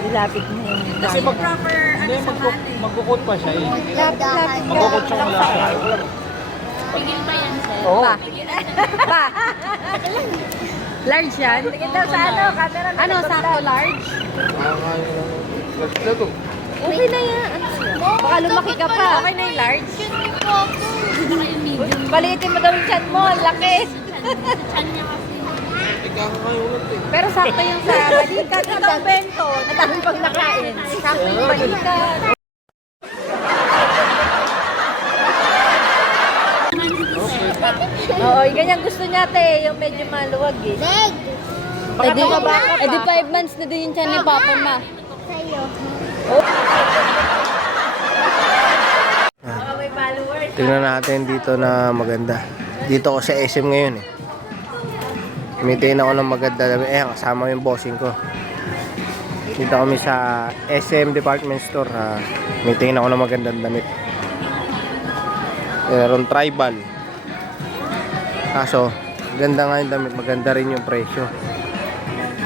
Ilapit mo yung Kasi magkukot pa siya eh. lapit Magkukot siya wala siya. Pigil pa yan, sir. Oo. Pa. Large yan? Tingin daw sa camera na. Ano, sakto large? Ito. Okay na yan. Baka lumaki ka pa. Okay na yung large? Saka yung medium. Balitin mo daw yung chan mo. Ang laki. Chan niya kasi. Pero sakto yung sa balikat. Ikaw, Bento. Ang dami pag nakain. Sakto yung balikat. Oo, yung ganyan gusto niya, te. Yung medyo maluwag eh. Leg! Edi, 5 months na din yung chan ni Papa, ma. Sa'yo. Baka may followers. Tingnan natin dito na maganda. Dito ko sa SM ngayon eh. Umitiin ako ng maganda. Kasama yung bossing ko. Dito kami sa SM Department Store. Umitiin ako ng magandang damit. Meron tribal. Kaso, ganda nga yung damit. Maganda rin yung presyo.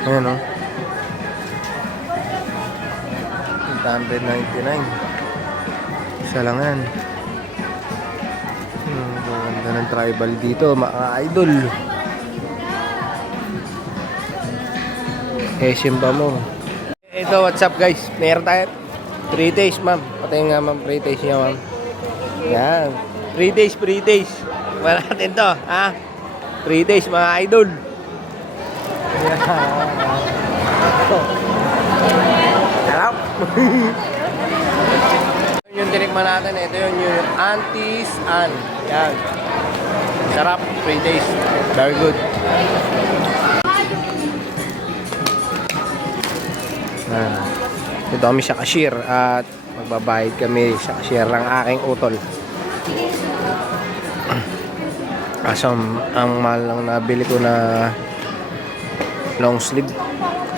Ayan o. 199. Isa lang yan. Ganda ng tribal dito, mga idol. SM pa mo. Ito, what's up guys? Meron tayo 3 days, ma'am. Patayin nga, ma'am. 3 days niya, ma'am. Yan. 3 days, 3 days. Wala natin to, ha? 3 days, mga idol. Yan. Sarap. Yung tinikman natin, ito yung Aunties Ann. Yan. Sarap, 3 days. Very good. Dito kami sa cashier at magbabayad kami sa cashier ng aking utol. Kaso ang mahal lang nabili ko na long sleeve.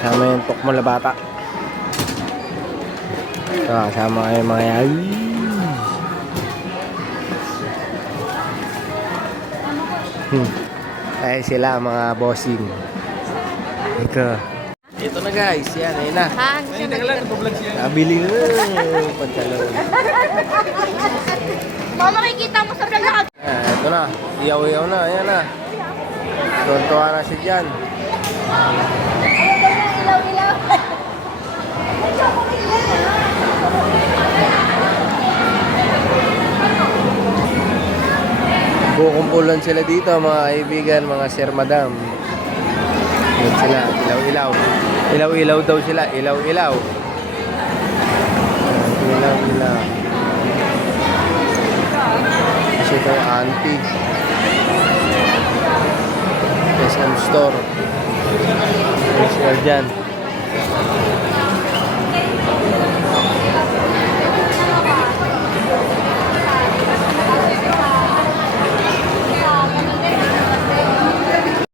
Kasama yung tukmo labata. Kasama kayo mga yan. Ay sila mga bossing. Ito na guys, yan, ayun na. Ay, teka lang, nag-vlog siya. Nabili na pantalon. Mama, makikita mo sa vlog na Ito na, iyaw-iyaw na, ayan na. Tuntuan na si Jan. ilaw-ilaw. Kukumpulan sila dito mga kaibigan, mga sir madam. Yan sila, ilaw-ilaw. Ilaw-ilaw daw sila, ilaw-ilaw. Ilaw-ilaw. Kasi ito yung auntie. SM Store. Yes, dyan.